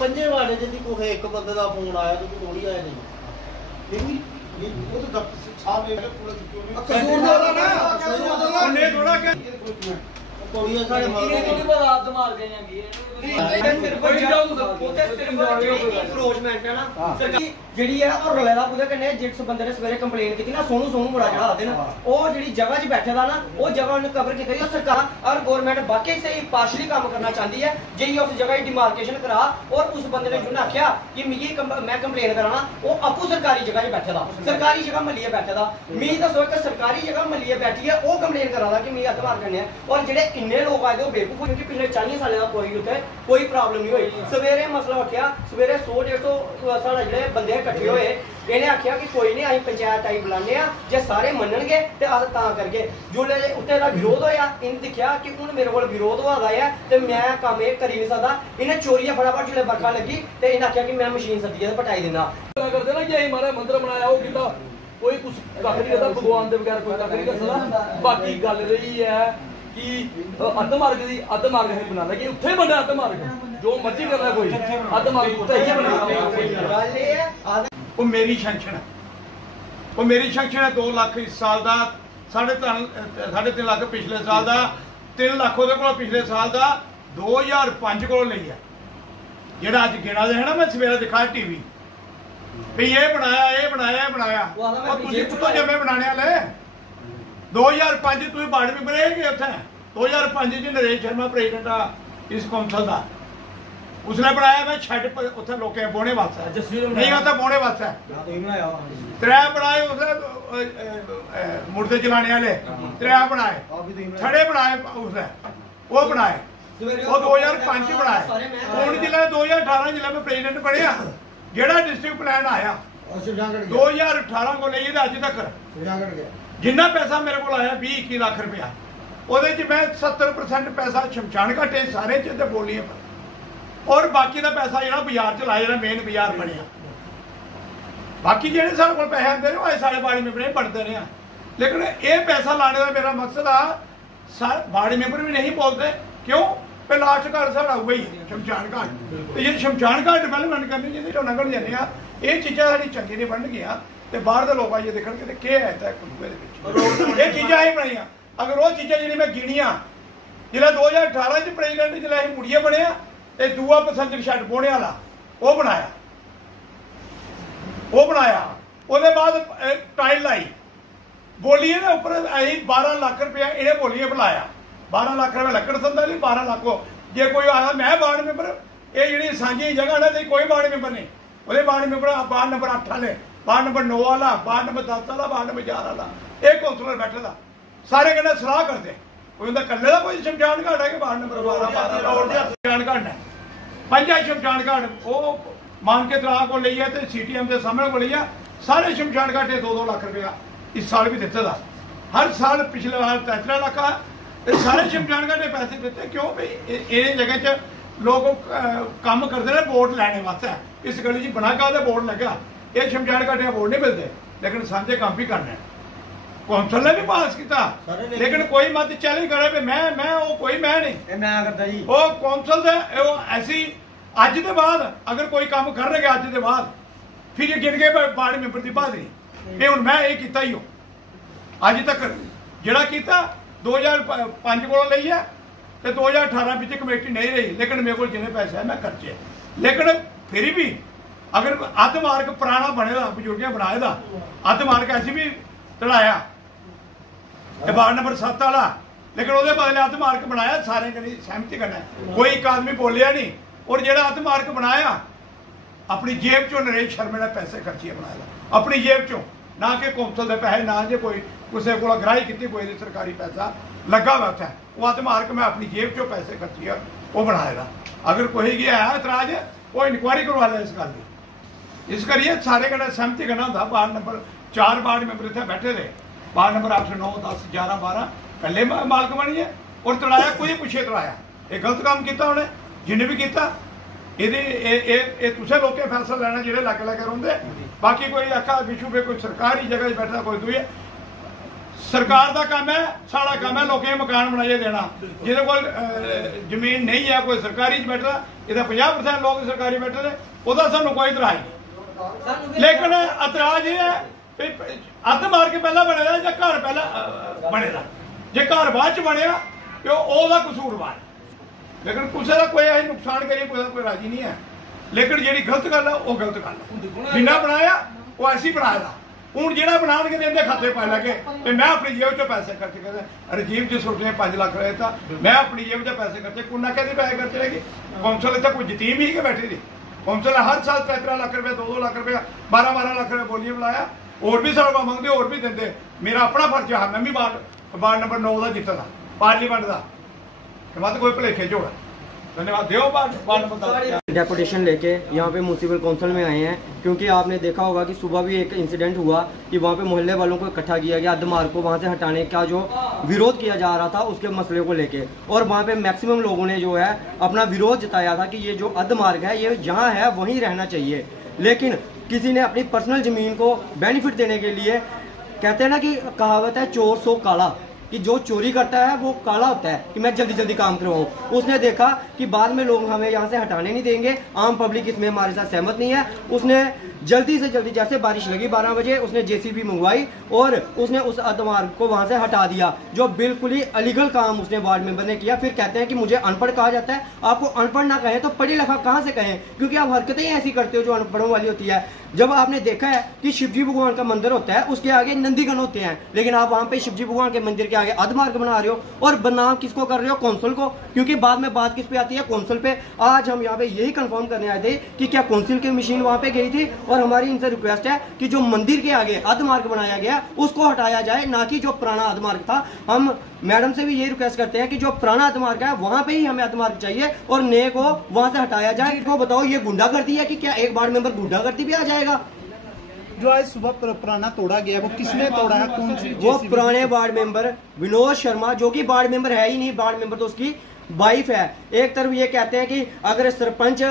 पंजे वार्ड जी कोई एक बंदे का फोन आया तो थोड़ी आया नहीं वो तो कुड़ियां साढ़े मार गई ਜਿਹੜੀ ਹੈ ਉਹ ਰਲੇ ਦਾ ਉਹਦੇ ਕਨੇ ਜਿਸ ਬੰਦੇ ਨੇ ਸਵੇਰੇ ਕੰਪਲੇਂਟ ਕੀਤੀ ਨਾ ਸੋਨੂ ਸੋਨੂ ਬੜਾ ਜਿਹੜਾ ਆਦੇ ਨਾ ਉਹ ਜਿਹੜੀ ਜਗ੍ਹਾ 'ਚ ਬੈਠੇ ਦਾ ਨਾ ਉਹ ਜਗ੍ਹਾ ਉਹਨੇ ਕਵਰ ਕੀਤੀ ਹੈ ਸਰਕਾਰ ਔਰ ਗਵਰਨਮੈਂਟ ਬਾਕੀ ਸਹੀ ਪਾਰਸ਼ਲੀ ਕੰਮ ਕਰਨਾ ਚਾਹੁੰਦੀ है जे उस जगह डिमार्केशन करा और उस बंदे ने जो आख्या कि मिगी मैं कंप्लेन कराना वो आपू सरकारी जगह बैठे दा सरकारी जगह मलिए बैठे दा मी दसो कि सरकारी जगह मलिए बैठी है वो कंप्लेन करा दा कि मी अधमार करने और जेडे इन्ने लोग आए बेवकूफ क्योंकि पिछले 40 साल का कोई उत्थे कोई प्रॉब्लम नहीं हुई सवेरे मसला उठा सवेरे 100-150 साढ़े जेडे बंदे इकट्ठे होए इन्हें आख्या कि कोई नहीं अं पंचायत आई बुलाने जे सारे मनणगे ते अस तां करगे जोल्ले उत्ते दा विरोध होया इन दिखया कि हुण मेरे कोल विरोध होआ दा है ते मैं काम ये करी नहीं सकदा इन्हें चोरियां फटाफट जोल्ले बरखा लगी ते इन्हें आख्या कि मैं मशीन सद्दी ते पटाई देना करदे ना कि असीं मारा मंदिर बनाया वो कीता कोई कुछ कख नहीं करदा भगवान दे बगैर कोई कख नहीं कर सकदा बाकी गल रही है कि अद्धमार्ग दी अद्धमार्ग है बनाना कि उत्थे बना अद्धमार्ग जो मर्जी करना कोई अद्धमार्ग उत्थे ही बनाना गल ये है वो मेरी सेंक्शन है वो मेरी सेंक्शन है 2 लाख इस साल का 3.5 लाख पिछले साल का 3 लाख वो पिछले साल का 2005 को ली है जोड़ा अज गिना दे है ना मैं सवेरे दिखा टीवी भी ये बनाया कुत्तों जमे बनाने वाले 2005 तुम बार्ड भी बनेगी उत्थे 2005 नरेश शर्मा प्रेसिडेंट इस कौंसल का उसने बनाया मैं छड़ उत्थे लोकें बोने वास्ते नहीं उत्थे बोने वास्ते 3 बनाए उसने मुर्दे चलाने वाले 3 बनाए छड़े बनाए उसने वो बनाए वो 2005 बनाए हूँ जिले 2018 जिले मैं प्रेसिडेंट बनया जेड़ा डिस्ट्रिक्ट प्लान आया 2018 को लेइए अज तक जिन्ना पैसा मेरे को आया 20-21 लाख रुपया वो मैं 70% पैसा शमशान घाटे सारे च बोलिए और बाकी का पैसा जो बाजार च लाया मेन बाजार बनया बाकी जो साढ़े को पैसे आते हैं सारे बाड़ी मेंबर बनते रहे लेकिन ये पैसा लाने का मेरा मकसद आ बाड़ी मेंबर भी नहीं बोलते क्यों पे लास्ट घर साढ़ा वही शमशान घाट तो जो शमशान घाट डिवेलपमेंट करनी जिंदे चो लंघन जाने ये चीज़ा साड़ी चंगी नहीं बन गई तो बाहर के लोग आइए देखन कि क्या है ये चीज़ा ही बनाई अगर वो चीज़ा जी मैं गिनिया जिला 2018 प्रेसिडेंट जिला मुड़िए बने ये दूआ पैसेंजर शैड बोने वाला वो बनाया उसके बाद टाइल लाई बोलिए ना उपर अं 12 लाख रुपया इन्हें बोलिए बुलाया 12 लाख रुपया लकड़ संदा नहीं 12 लाख जे कोई आया मैं वार्ड मेंबर ये जी सांझी जगह ना कोई वार्ड मेंबर नहीं वो वार्ड मेंबर वार्ड नंबर 8 वाले वार्ड नंबर 9 वाला वार्ड नंबर 10 वाला वार्ड नंबर 11 वाला एक कौंसलर बैठे था सारे कहना सलाह करते कोई उनका कल्ले का कोई शमशान घाट है कि वार्ड नंबर 12 शमशान घाट है 5 शमशान घाट वो मान के तलाक को लिया तो CTM के सामने को लिया सारे शमशान घाटे 2-2 लाख रुपया इस साल भी दिते था हर साल पिछले साल 3 लाख सारे शमशान घाटे पैसे दिते क्यों भाई ये जगह च लोग काम करते हैं वोट लैने वास्ते इस गली च बना का बोर्ड लगा ये शमशान घाटे वोट नहीं मिलते लेकिन सांझे काम भी करने कौंसल ने भी पास किया लेकिन कोई मत चैलेंज करे मैं वो कोई मैं नहीं मैं करता जी वो कौंसल वो ऐसी अज के बाद अगर कोई काम कर रहे अज के बाद फिर ये गिन गए वार्ड मेंबर की बहादरी ये हूँ मैं ये किया ही हो अज तक जोड़ा किया 2005 को लिया तो 2018 पिछले कमेटी नहीं रही लेकिन मेरे को जिन्हें पैसे है मैं खर्चे लेकिन फिर भी अगर अद्धमार्ग पुराना बने दा बजुर्गें बनाए दा अद्धमार्ग ऐसी भी चढ़ाया वार्ड नंबर 7 वाला लेकिन वो बदले अद्धमार्ग बनाया सारे कभी सहमति करना कोई एक आदमी बोलिया नहीं और जो अद्धमार्ग बनाया अपनी जेब चो नरेश शर्मा ने पैसे खर्चिए बनाया अपनी जेब चो ना कि कौंसल के पैसे ना जो कोई किसी को ग्राही की कोई सरकारी पैसा लगा हुआ उत्थे वो अद्धमार्ग मैं अपनी जेब चो पैसे खर्चिए वो बनाएगा अगर कोई गया है इतराज वो इंक्वायरी करवा ले इस गल की इस करिए सारे कन्नै सहमति करना होंदा वार्ड नंबर 4 वार्ड मेंबर इतने बैठे थे वार्ड नंबर 8 9 10 11 12 पहले मालक बनिए और तड़ाया कोई पूछे तड़ाया ये गलत काम किया उन्हें जिन्हें भी किया ये तुसें लोकें फैसला लेना जो लग लगे रोंदे बाकी कोई आखा विशु पे कोई सरकारी जगह बैठा कोई दुए सरकार का काम है, साड़ा काम है लोगों मकान बनाइए देना। जिन्हें कोई जमीन नहीं है, कोई सरकारी च बैठा, इधर 50% लोग सरकारी बैठे ने, ਉਹਦਾ ਸਾਨੂੰ कोई इतराज नहीं। लेकिन इतराज ये है भी अद्ध मार के पहला बनेगा या घर पहला बनेगा। जे घर बाद च बनया तो ਉਹਦਾ कसूरवार, लेकिन किसी का कोई ऐसा नुकसान करिए कोई राजी नहीं है। लेकिन जी गलत गल है वो गलत गल है, जिन्ना बनाया वो ऐसी बनाएगा। हूँ जो बनाने देंगे खाते पा लगे तो मैं अपनी जेब च पैसे खर्च कर रजीव जी सुटने 5 लाख रहे था, मैं अपनी जेब च पैसे खर्चे कुन्ना कहते पैसे खर्चे रहेगी। कौंसल इतना कोई जतीम ही के बैठी थी, कौंसल हर साल 3 लाख रुपया 2 लाख रुपया 12 लाख रुपया बोलिए बुलाया, और भी सारा मंगते और भी देंगे। मेरा अपना फर्ज है, मैं भी वार्ड नंबर 9 का जीता था पार्लीमेंट का, मत कोई भुलेखे जोड़ा। धन्यवाद देव वार्ड नंबर। डेपुटेशन लेके यहाँ पे म्यूनसिपल काउंसिल में आए हैं, क्योंकि आपने देखा होगा कि सुबह भी एक इंसिडेंट हुआ कि वहाँ पे मोहल्ले वालों को इकट्ठा किया गया, अद्धमार्ग को वहाँ से हटाने का जो विरोध किया जा रहा था उसके मसले को लेके, और वहाँ पे मैक्सिमम लोगों ने जो है अपना विरोध जताया था कि ये जो अद्धमार्ग है ये जहाँ है वहीं रहना चाहिए। लेकिन किसी ने अपनी पर्सनल जमीन को बेनिफिट देने के लिए, कहते हैं ना कि कहावत है चोर सो काला, कि जो चोरी करता है वो काला होता है कि मैं जल्दी जल्दी काम करवाऊं। उसने देखा कि बाद में लोग हमें यहाँ से हटाने नहीं देंगे, आम पब्लिक इसमें हमारे साथ सहमत नहीं है, उसने जल्दी से जल्दी, जैसे बारिश लगी 12 बजे, उसने जेसीबी मंगवाई और उसने उस अद्धमार्ग को वहां से हटा दिया, जो बिल्कुल ही अलीगल काम उसने वार्ड मेंबर ने किया। फिर कहते हैं कि मुझे अनपढ़ कहा जाता है। आपको अनपढ़ ना कहें तो पढ़ी लिखा कहाँ से कहें, क्योंकि आप हरकतें ऐसी करते हो जो अनपढ़ों वाली होती है। जब आपने देखा है कि शिवजी भगवान का मंदिर होता है, उसके आगे नंदीगण होते हैं, लेकिन आप वहां पे शिवजी भगवान के मंदिर के आगे अद्धमार्ग बना रहे हो और बदनाम किसको कर रहे हो? कौंसिल को, क्योंकि बाद में बात किस पे आती है? कौंसिल पे। आज हम यहाँ पे यही कंफर्म करने आए थे कि क्या कौंसिल की मशीन वहां पे गई थी, और हमारी इनसे रिक्वेस्ट है कि जो मंदिर के आगे अद्धमार्ग बनाया गया उसको हटाया जाए, ना कि जो पुराना अद्धमार्ग था। हम मैडम से भी यही रिक्वेस्ट करते हैं कि जो पुराना अद्धमार्ग है वहां पे ही हमें अद्धमार्ग चाहिए और नए को वहां से हटाया जाए। इनको बताओ ये गुंडागर्दी है कि क्या एक वार्ड मेंबर गुंडागर्दी भी आ जाएगा? जो आज सुबह पुराना तोड़ा गया वो किसने तोड़ा है? कौन सी? वो पुराने वार्ड मेंबर विनोद शर्मा, जो कि वार्ड मेंबर है ही नहीं, वार्ड मेंबर तो उसकी वाइफ है। एक तरफ ये कहते हैं कि अगर सरपंच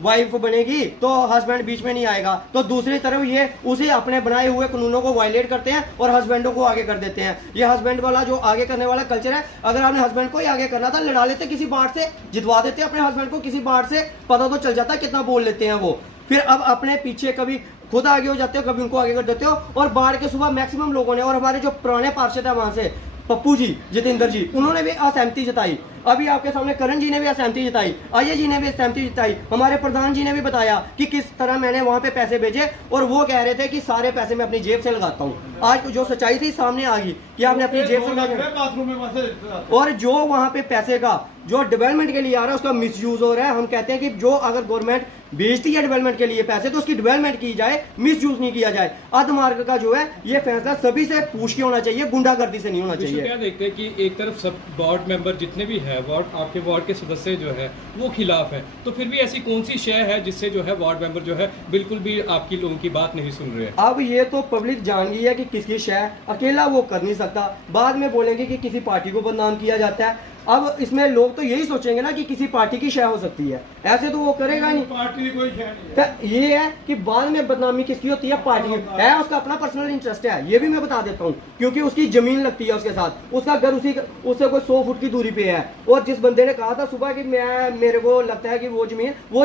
वाइफ बनेगी तो हस्बैंड बीच में नहीं आएगा, तो दूसरी तरफ ये उसे अपने बनाए हुए कानूनों को वायलेट करते हैं और हस्बैंडों को आगे कर देते हैं। ये हस्बैंड वाला जो आगे करने वाला कल्चर है। अगर आपने हस्बैंड को ही आगे करना था, लड़ा लेते किसी बाढ़ से, जितवा देते अपने हस्बैंड को किसी बाढ़ से, पता तो चल जाता कितना बोल लेते हैं वो। फिर अब अपने पीछे कभी खुद आगे हो जाते हो, कभी उनको आगे कर देते हो। और बाढ़ के सुबह मैक्सिमम लोगों ने, और हमारे जो पुराने पार्षद है वहां से पप्पू जी, जितेंद्र जी, उन्होंने भी असहमति जताई। अभी आपके सामने करण जी ने भी असहमति जताई, अजय जी ने भी असहमति जताई, हमारे प्रधान जी ने भी बताया कि किस तरह मैंने वहां पे पैसे भेजे, और वो कह रहे थे कि सारे पैसे मैं अपनी जेब से लगाता हूँ। आज जो सच्चाई थी सामने आ गई कि आपने अपनी जेब से लगा, और जो वहां पे पैसे का जो डेवलपमेंट के लिए आ रहा है उसका मिसयूज हो रहा है। हम कहते हैं कि जो अगर गवर्नमेंट भेजती है डेवलपमेंट के लिए पैसे, तो उसकी डेवलपमेंट की जाए, मिसयूज नहीं किया जाए। अद्धमार्ग का जो है ये फैसला सभी से पूछ के होना चाहिए, गुंडागर्दी से नहीं होना चाहिए। क्या देखते हैं कि एक तरफ सब वार्ड मेंबर जितने भी है, वार्ड आपके वार्ड के सदस्य जो है वो खिलाफ है, तो फिर भी ऐसी कौन सी शय है जिससे जो है वार्ड मेंबर जो है बिल्कुल भी आपकी लोगों की बात नहीं सुन रहे? अब ये तो पब्लिक जान गई है कि किसकी शय, अकेला वो कर नहीं सकता। बाद में बोलेंगे कि किसी पार्टी को बदनाम किया जाता है। अब इसमें लोग तो यही सोचेंगे ना कि किसी पार्टी की शय हो सकती है, ऐसे तो वो करेगा नहीं। पार्टी कोई शय नहीं। तो ये है कि बाद में बदनामी किसकी होती है? पार्टी की है, उसका अपना पर्सनल इंटरेस्ट है, ये भी मैं बता देता हूँ, क्योंकि उसकी जमीन लगती है उसके साथ, उसका घर उससे कोई 100 फुट की दूरी पे है। और जिस बंदे ने कहा था सुबह कि मेरे को लगता है कि वो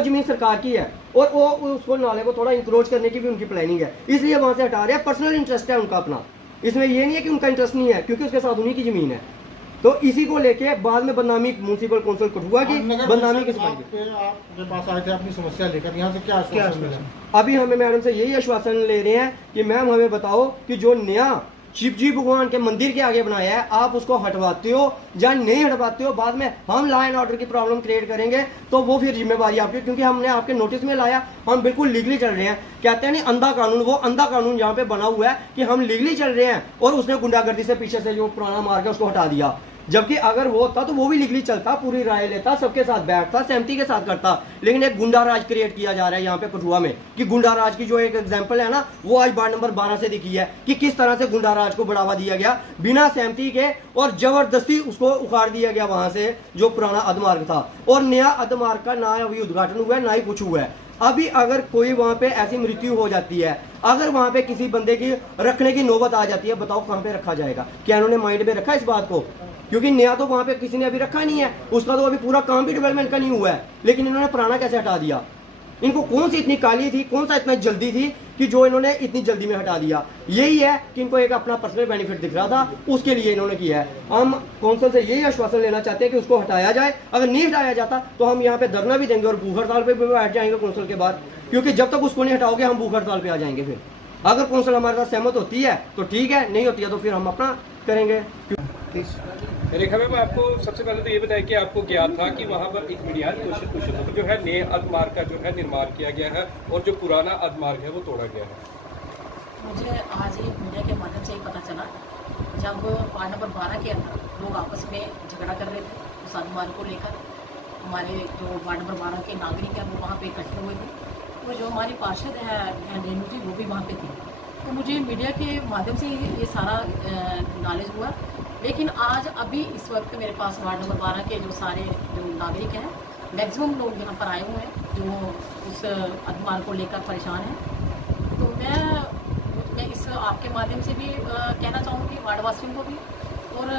जमीन सरकार की है, और वो उसको नाले को थोड़ा इंक्रोच करने की भी उनकी प्लानिंग है, इसलिए वहां से हटा रहे हैं। पर्सनल इंटरेस्ट है उनका अपना, इसमें ये नहीं है कि उनका इंटरेस्ट नहीं है, क्योंकि उसके साथ उन्हीं की जमीन है। तो इसी को लेके बाद में बदनामी म्युनिसिपल काउंसिल कठुआ की बदनामी किस बात की? आपके पास आए थे अपनी समस्या लेकर, यहाँ से क्या आश्वासन मिला? अभी हमें मैडम से यही आश्वासन ले रहे हैं कि मैम हमें बताओ कि जो नया शिवजी भगवान के मंदिर के आगे बनाया है, आप उसको हटवाते हो या नहीं हटवाते हो? बाद में हम लॉ एंड ऑर्डर की प्रॉब्लम क्रिएट करेंगे तो वो फिर जिम्मेवारी आपकी, क्योंकि हमने आपके नोटिस में लाया, हम बिल्कुल लीगली चल रहे हैं। कहते हैं नहीं अंधा कानून, वो अंधा कानून यहाँ पे बना हुआ है कि हम लीगली चल रहे हैं, और उसने गुंडागर्दी से पीछे से जो पुराना मार्ग है उसको हटा दिया। जबकि अगर वो होता तो वो भी लीगली चलता, पूरी राय लेता, सबके साथ बैठता, सहमति के साथ करता। लेकिन एक गुंडा राज क्रिएट किया जा रहा है यहाँ पे कठुआ में, कि गुंडा राज की जो एक एग्जांपल है ना, वो आज वार्ड नंबर 12 से दिखी है कि किस तरह से गुंडा राज को बढ़ावा दिया गया बिना सहमति के, और जबरदस्ती उसको उखाड़ दिया गया वहां से जो पुराना अद्धमार्ग था। और नया अद्धमार्ग का ना अभी उद्घाटन हुआ है, ना ही कुछ हुआ है। अभी अगर कोई वहाँ पे ऐसी मृत्यु हो जाती है, अगर वहाँ पे किसी बंदे की रखने की नौबत आ जाती है, बताओ कहाँ पे रखा जाएगा? क्या इन्होंने माइंड में रखा इस बात को? क्योंकि नया तो वहाँ पे किसी ने अभी रखा नहीं है, उसका तो अभी पूरा काम भी डेवलपमेंट का नहीं हुआ है, लेकिन इन्होंने पुराना कैसे हटा दिया? इनको कौन सी इतनी काली थी, कौन सा इतना जल्दी थी कि जो इन्होंने इतनी जल्दी में हटा दिया? यही है कि इनको एक अपना पर्सनल बेनिफिट दिख रहा था, उसके लिए इन्होंने किया है। हम कौंसिल से यही आश्वासन लेना चाहते हैं कि उसको हटाया जाए। अगर नहीं हटाया जाता तो हम यहाँ पे धरना भी देंगे और भूख हड़ताल पे भी बैठ जाएंगे कौंसिल के बाद, क्योंकि जब तक उसको नहीं हटाओगे हम भूख हड़ताल पे आ जाएंगे। फिर अगर कौंसिल हमारे साथ सहमत होती है तो ठीक है, नहीं होती है तो फिर हम अपना करेंगे। रेखा मैम, आपको सबसे पहले तो ये बताया कि आपको ज्ञात था कि वहाँ पर एक बुनियाद कुशल जो है नए अधमार्ग का जो है निर्माण किया गया है और जो पुराना अधमार्ग है वो तोड़ा गया है। मुझे आज ही मीडिया के माध्यम से ही पता चला, जब वार्ड नंबर 12 के अंदर लोग आपस में झगड़ा कर रहे थे उस अधमार्ग को लेकर। हमारे जो वार्ड नंबर 12 के नागरिक हैं वो वहाँ पे इकट्ठे हुए थे, तो जो हमारी पार्षद है रेणु जी वो भी वहाँ पे थी। तो मुझे मीडिया के माध्यम से ये सारा नॉलेज हुआ। लेकिन आज अभी इस वक्त मेरे पास वार्ड नंबर 12 के जो सारे जो नागरिक हैं, मैक्सिमम लोग यहाँ पर आए हुए हैं जो उस अधमार्ग को लेकर परेशान हैं। तो मैं इस आपके माध्यम से भी कहना चाहूँगी वार्डवासियों को भी और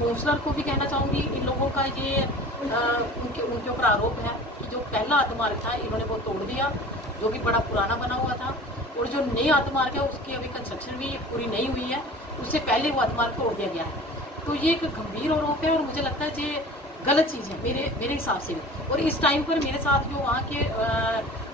काउंसलर को भी कहना चाहूँगी, इन लोगों का ये उनके ऊपर आरोप है कि जो पहला अधमार्ग था इन्होंने वो तोड़ दिया, जो कि बड़ा पुराना बना हुआ था, और जो नई अधमार्ग है उसकी अभी कंस्ट्रक्शन भी पूरी नहीं हुई है, उससे पहले वो अधमार्ग तोड़ दिया गया है। तो ये एक गंभीर आरोप है और मुझे लगता है ये गलत चीज़ है मेरे हिसाब से भी। और इस टाइम पर मेरे साथ जो वहाँ के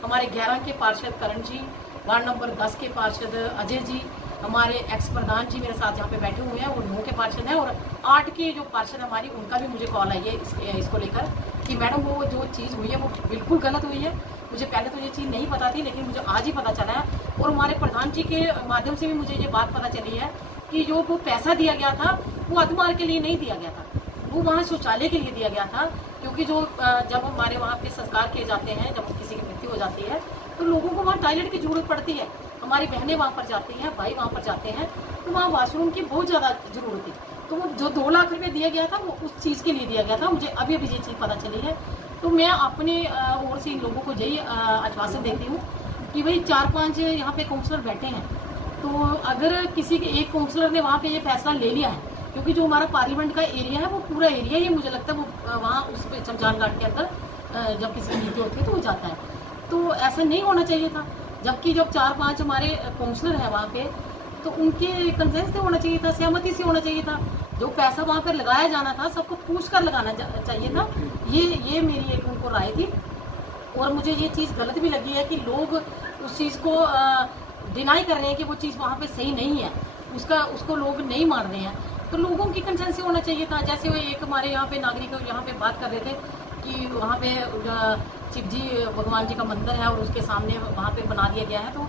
हमारे 11 के पार्षद करण जी, वार्ड नंबर 10 के पार्षद अजय जी, हमारे एक्स प्रधान जी मेरे साथ यहाँ पे बैठे हुए हैं, वो 9 के पार्षद हैं, और 8 के जो पार्षद हमारी उनका भी मुझे कॉल आई है इसको लेकर कि मैडम वो जो चीज़ हुई है वो बिल्कुल गलत हुई है। मुझे पहले तो ये चीज़ नहीं पता थी, लेकिन मुझे आज ही पता चला है। और हमारे प्रधान जी के माध्यम से भी मुझे ये बात पता चली है कि जो वो पैसा दिया गया था वो अधमार्ग के लिए नहीं दिया गया था, वो वहाँ शौचालय के लिए दिया गया था। क्योंकि जो जब हमारे वहाँ पे संस्कार किए जाते हैं, जब किसी की मृत्यु हो जाती है तो लोगों को वहाँ टॉयलेट की जरूरत पड़ती है। हमारी बहनें वहाँ पर जाती हैं, भाई वहाँ पर जाते हैं, तो वहाँ वॉशरूम की बहुत ज़्यादा जरूरत थी। तो वो जो 2 लाख रुपये दिया गया था वो उस चीज़ के लिए दिया गया था। मुझे अभी ये चीज़ पता चली है। तो मैं अपने ओर से इन लोगों को यही आश्वासन देती हूँ कि भाई 4-5 यहाँ पे काउंसलर बैठे हैं, तो अगर किसी के एक काउंसलर ने वहाँ पे ये फैसला ले लिया है, क्योंकि जो हमारा पार्लियामेंट का एरिया है वो पूरा एरिया ही मुझे लगता है वो वहाँ उस पे शमशान घाट के अंदर जब किसी की मृत्यु होती है तो वो जाता है, तो ऐसा नहीं होना चाहिए था। जबकि जब 4-5 हमारे काउंसलर हैं वहाँ पे, तो उनके कंसेंस से होना चाहिए था, सहमति से होना चाहिए था। जो पैसा वहाँ पर लगाया जाना था सबको पूछ कर लगाना चाहिए था। ये मेरी एक उनको राय थी। और मुझे ये चीज़ गलत भी लगी है कि लोग उस चीज़ को डिनाई कर रहे हैं कि वो चीज़ वहाँ पे सही नहीं है, उसको लोग नहीं मान रहे हैं। तो लोगों की कंसेंस से होना चाहिए था। जैसे वो एक हमारे यहाँ पे नागरिक यहाँ पे बात कर रहे थे कि वहाँ पे शिव जी भगवान जी का मंदिर है और उसके सामने वहाँ पे बना दिया गया है। तो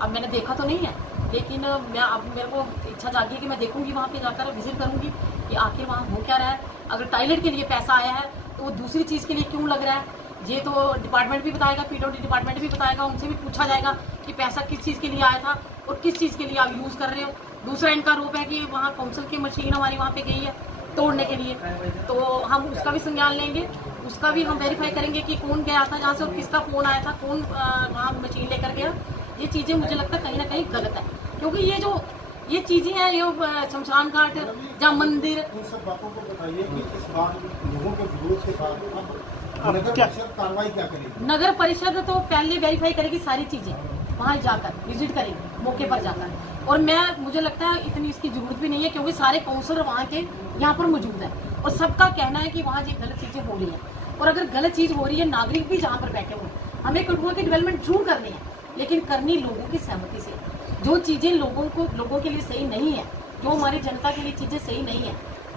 अब मैंने देखा तो नहीं है, लेकिन अब मेरे को इच्छा जागी कि मैं देखूंगी, वहाँ पे जाकर विजिट करूंगी कि आखिर वहाँ हो क्या रहा है। अगर टॉयलेट के लिए पैसा आया है तो वो दूसरी चीज़ के लिए क्यों लग रहा है, ये तो डिपार्टमेंट भी बताएगा, पीडब्ल्यूडी डिपार्टमेंट भी बताएगा, उनसे भी पूछा जाएगा कि पैसा किस चीज़ के लिए आया था और किस चीज़ के लिए आप यूज़ कर रहे हो। दूसरा इनका आरोप है कि वहाँ काउंसिल की मशीन हमारी वहाँ पे गई है तोड़ने के लिए, तो हम उसका भी संज्ञान लेंगे, उसका भी हम वेरीफाई करेंगे कि कौन गया था जहाँ से और किसका फ़ोन आया था, कौन वहाँ मशीन लेकर गया। ये चीज़ें मुझे लगता है कहीं ना कहीं गलत है, क्योंकि ये चीज़ें हैं, ये शमशान घाट जहाँ मंदिर, उन सब बातों को बताइए कि इस बार लोगों के विरोध के बाद नगर परिषद कार्रवाई क्या करेगी? नगर परिषद तो पहले वेरीफाई करेगी सारी चीज़ें, वहाँ जाकर विजिट करेगी मौके पर जाकर। और मुझे लगता है इतनी इसकी जरूरत भी नहीं है, क्योंकि सारे काउंसलर वहाँ के यहाँ पर मौजूद हैं और सबका कहना है कि वहाँ ये गलत चीज़ें हो रही हैं। और अगर गलत चीज़ हो रही है, नागरिक भी जहाँ पर बैठे हुए, हमें कठुआ की डेवलपमेंट जरूर करनी है, लेकिन करनी लोगों की सहमति से। जो चीज़ें लोगों के लिए सही नहीं है, जो हमारी जनता के लिए चीज़ें सही नहीं है,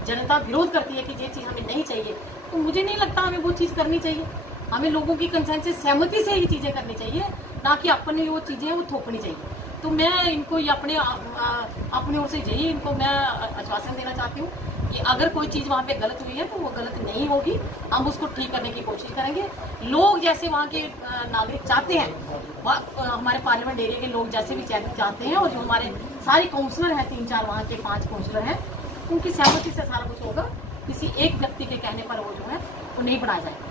जनता विरोध करती है कि ये चीज़ हमें नहीं चाहिए, तो मुझे नहीं लगता हमें वो चीज़ करनी चाहिए। हमें लोगों की कंसेंस से सहमति से ही चीज़ें करनी चाहिए, ना कि अपनी वो चीज़ें वो थोपनी चाहिए। तो मैं इनको ये अपने ओर से यही इनको मैं आश्वासन देना चाहती हूँ कि अगर कोई चीज़ वहाँ पे गलत हुई है तो वो गलत नहीं होगी, हम उसको ठीक करने की कोशिश करेंगे। लोग जैसे वहाँ के नागरिक चाहते हैं, हमारे पार्लियामेंट एरिया के लोग जैसे भी चाहते हैं, और जो हमारे सारे काउंसलर हैं, 3-4 वहाँ के 5 काउंसलर हैं, उनकी सहमति से सारा कुछ होगा। किसी एक व्यक्ति के कहने पर वो जो है वो नहीं बनाया जाएगा।